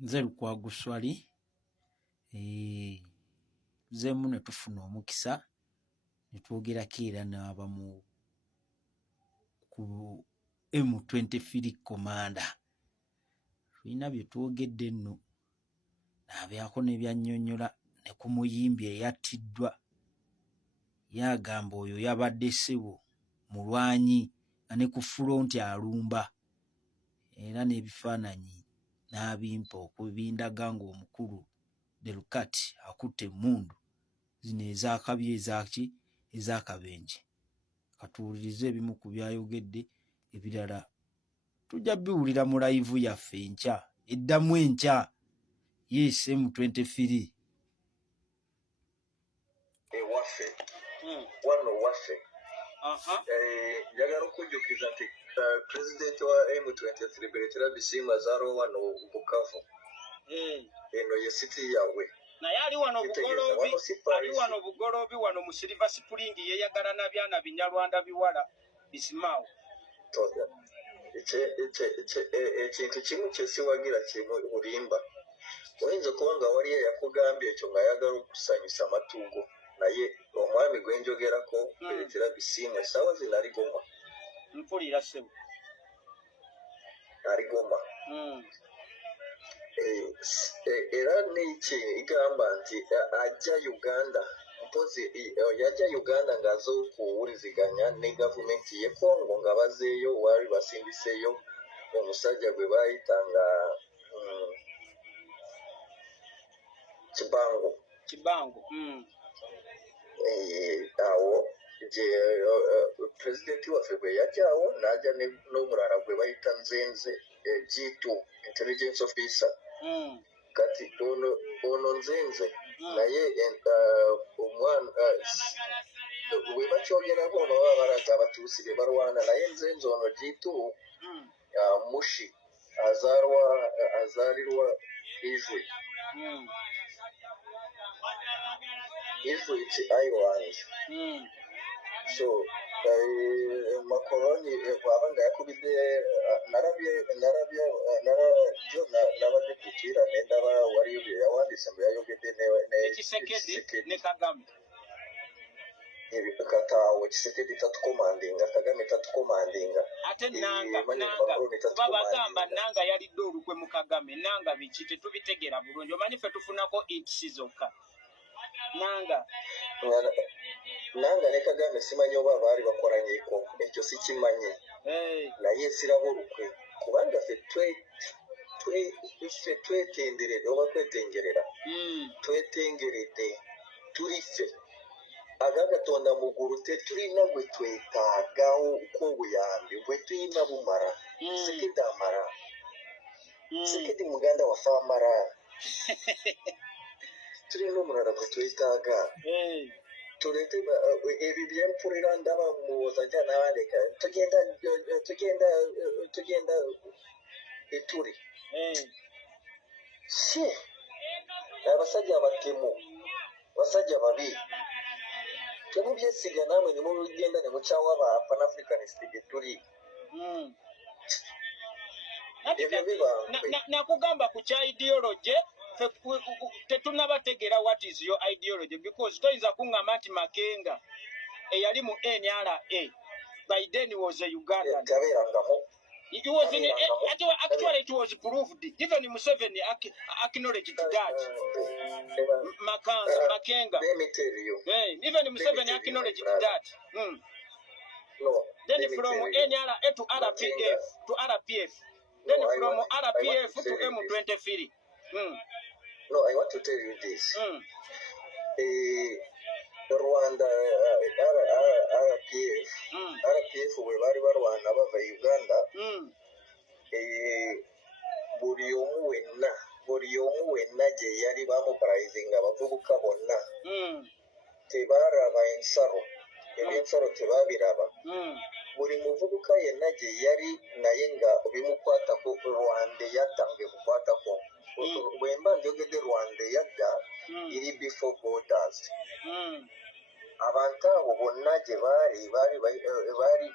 Nze Lukwago Swali tuzeemu ne tufuna omukisa ne twogerako era n'abamu ku M23 Commander. Tulina bye twogedde nno n'abyako ne byannyonnyola ne ku muyimbi eyattiddwa yagamba oyo yabadde ssebo mulwanyi nga ne ku front alumba era n'ebifaananyi n'abimpa okubindaga ng'omukulu Delukati akutte emmundu zino ez'akabi ezaki ez'akabenje. Katuwulirize ebimu ku byayogedde, ebirala tujja biwulira mu live yaffe enkya eddamu enkya. Yes, M23 ewaffe wano waffe njagala okujjukiza nti pulezidenti wa M23 Bertrand Bisimwa zaaliwo wano Bukavu. Eno ye siti yaabwe. Naye ali wano Bugoloobi wano mu Silver Spring yeeyagala na byana binyalwanda biwala bisimaawo. Ekintu kimu kye siwagira kimu bulimba. Oyinza okuba nga wali eyakugambye ekyo ng'ayagala okusanyusa matuugo, naye omwami gwe njogerako Bertrand Bisimwa essaawa zino ali Goma. Mpulira ssebo. Ali Goma. Era n'eki igamba nti ajja Uganda, mpozi yajja Uganda ng'aza okuwuliziganya ne gavumenti y'e Congo nga bazeeyo waali basindiseeyo omusajja gwe baayita nga Kibango. Awo gye pulezidenti waffe bwe yajjaawo n'ajja n'omulala gwe bayita Nzenze G2 intelligence officer. Kati ono Nzenze naye omwana bwe bakyogerako ono baba balaga abatuusi be balwana, naye Nzenze ono G2 mushi azaalirwa Israel. Israel Island. So Makoroni bw'aba nga yakubidde nalabadde kukiira n'endaba waliyo bye yawandiise mbe yayogedde Kisekedi ne Kagame. Kataawo Kisekedi tatukomandinga, Kagame tatukomandinga. Ate Nanga bagamba Nanga yalidde olukwe mu Kagame. Nanga biki tetubitegeera bulungi. Omanyi ffe tufunako insi zokka. Nanga ne Kagame simanyi oba baali bakolanyeeko, ekyo sikimanyi. Naye siraba olukwe kubanga ffe twetenderera oba twetengerera twetengeredde tuli ffe Agatonda mu ggulu tetulina gwe twetaagawo kw'obuyambi bwe tulina bumala. Sekedi amala. Sekedi muganda waffe amala. Tulina omulala gwe twetaaga. Tuleete ebyo byempulira ndaba muwooza gya n'awandika tugenda etuli. Abasajja abatemu, basajja babi. Temubyesiga naamwe ne mugenda ne mukyawa aba Pan-Africanist gye tuli. Nakugamba ku kya ideology tetunabategeera what is your ideology because toyinza kuŋŋamba nti Makenga eyali mu NRA by then he was a Ugandan. It was actually it was proved. Even Museveni acknowledged that. Makenga. Let me tell you. Even Museveni acknowledged that. Then from NRA to RPF. Then from RPF to M23. No, I want to tell you this. Rwanda RPF bwe baali barwana bava Uganda, buli omu wenna gye yali bamupurayizinga abavubuka bonna tebaaraba ensalo, ebyensalo tebaabiraba. Buli muvubuka yenna gye yali naye nga bimukwatako Rwanda eyadda ng'emukwatako. Bwe mba njogedde Rwanda eyadda iri before borders. Abantu abo bonna gye baali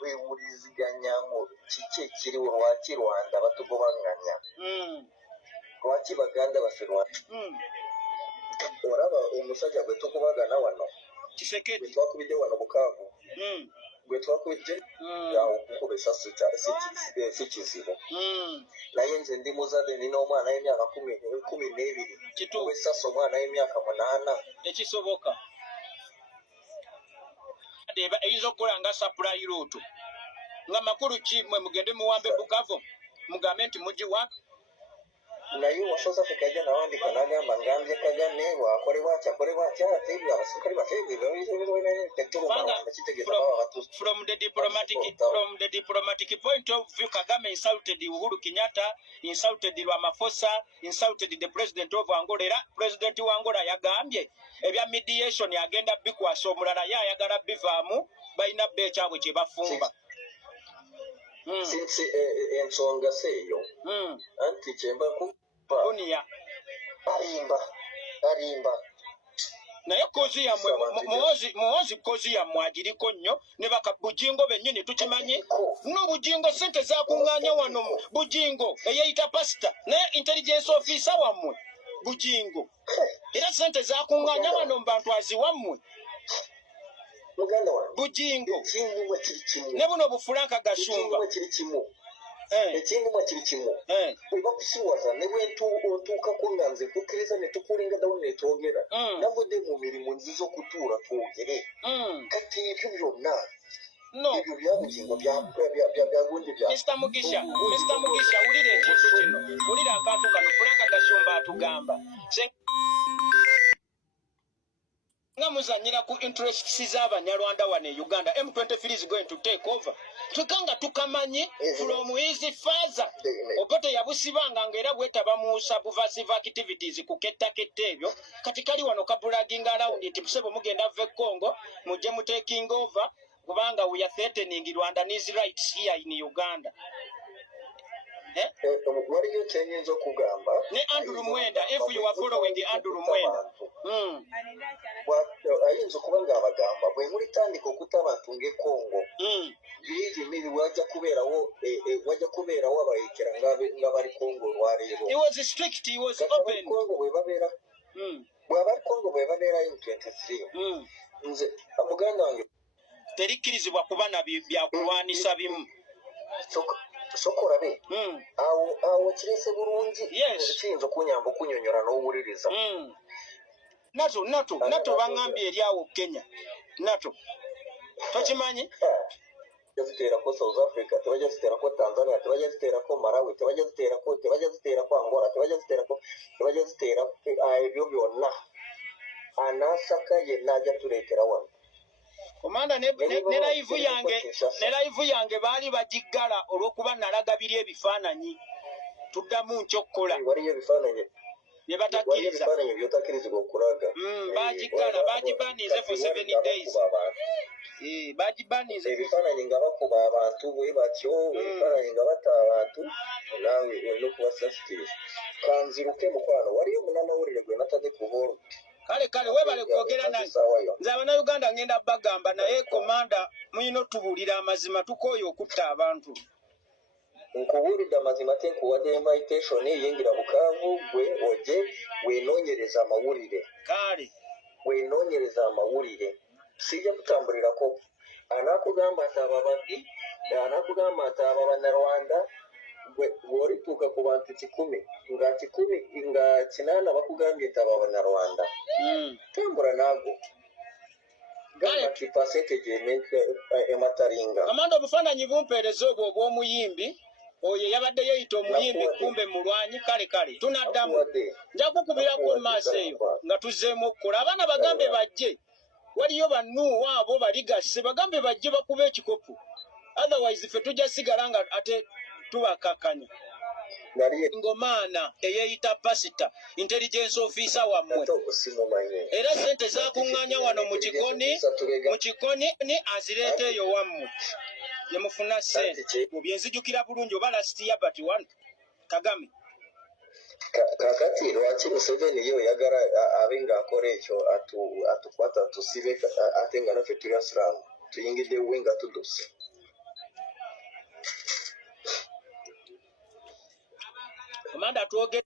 beewuliziganyamu kiki ekiriwo lwaki Rwanda batugobaŋŋanya. lwaki baganda baffe olaba omusajja gwe tukubagana wano Kisekedi gwe twakubidde wano Bukaavu gwe twakubidde yawo okukuba essasi si kizibu naye nze ndi muzadde nina omwana w'emyaka 12 kuba essasi omwana w'emyaka 8 ekisoboka eyinza okukola nga supply route nga makulu ki mwe mugende muwambe Bukavu mugambe nti mugiwa naye wa South Africa ajja nawandika n'agamba ngambye Kagame wakolebwa ate abasirikale from the diplomatic point of view Kagame insulted Uhuru Kenyatta, insulted Ramaphosa, insulted the president of Angola. Era president wa Angola yagambye ebya mediation agenda bikwasa omulala yayagala bivaamu balina bekyabwe kye bafumba since ensonga seeyo anti kyemba Unia alimba naye kozi yammwe muwozi kozi yammwe agiriko nnyo ne baka Bujingo bennyini tukimanyi n'Obujingo sente zakuŋŋaanya wano Bujingo eyeyita pasita naye intelligence officer wammwe Bujingo era sente zakuŋŋaanya wano mu bantu aziwammwe Bujingo ne buno Bufulanka Gasumba ekindi kiri kimu bwe bakusiwaza ne bwentuukako nga nze tukkiriza ne tukulinga dawo ne twogera navudde mu mirimu nziza okutuula twogere kati ebyo byonna ebyo byabugingo byagundi Mr. Mugisha wulira ekintu kino wulira akantu kano Fulanka Gasumba atugamba nga muzanyira ku interests z'Abanyarwanda wano e Uganda M23 is going to take over tukanga tukamanyi from his father obote yabusibanga ngera bwetaba mu subversive activities ku kettaketta ebyo kati kali wano kabulagging around it musebo mugenda ve Congo mujje mu taking over kubanga we are threatening Rwandanese rights here in Uganda waliyo kyenyinza okugamba ne Andrew Mwenda if you are following Andrew Mwenda ayinza okuba ng'abagamba bwe mulitandika okutta abantu ng'ekongo birimiri wajja kubeerawo abayekera nga bali kongo olwaleero kongo bw'abali kongo bwe babeerayo mu 23 nze muganda wange terikkirizibwa kuba na byakulwanisa bimu sokolabe awo kirese bulungi kiyinza okunyamba okunyonyola n'owuliriza nato baŋŋambye eri awo Kenya nato tokimanyi tebajaziteerako South Africa tebajaziteerako Tanzania tebajaziteerako Malawi tebajaziteerako Angola tebajaziteera ebyo byonna anaasaka yenna ajja tuleetera wano komanda ne live yange baali bagiggala olw'okuba nalaga biri ebifaananyi tuddamu nkyokukola waliyo ebifaananyi bye batakkiriza byotakkirizibwa okulaga bagiggala bagibanize for 7 days bagibanize ebifaananyi nga bakuba abantu bwe batyo ebifaananyi nga batta abantu naawe olina okuba sensitive kanziruke mukwano waliyo omunamawulire gwe natadde kuboolu kale webale kwogera nange nze Abannayuganda ngenda bagamba naye komanda muyina otubuulira amazima tukooye okutta abantu nkubuulidde amazima te nkuwadde invitation yingira Bukaavu gwe ojje weenoonyereza amawulire weenoonyereza amawulire sijja kutambulirako anaakugamba nti ababaddi anaakugamba nti abo Bannarwanda bw'olituuka ku bantu 10 nga 8 bakugambye nti abo Bannarwanda tambula naago gamba nti percentage emataringa amanda obufaananyi bumpeereza obwo obw'omuyimbi oyo yabadde yeeyita omuyimbi kumbe mulwanyi kale tunaddamu nja kukubirako mu maaso eyo nga tuzzeemu okukola abaana bagambe bajje waliyo bannuuwa abo baligase bagambe bajje bakuba ekikopo otherwise ffe tujja sigala nga ate tubakakanya ngomaana eyeeyita pasita intelligence officer wammwe era sente zakuŋŋaanya wano mu kikoni ni azireeta eyo wammwe yemufuna sente byenzijukira bulungi oba lasitiya but one Kagame kakati lwaki Museveni yo oyagala abe ng'akola ekyo atukwata tusibe ate nga naffe tuli Asiramu tuyingidde we nga tuduse komanda twogere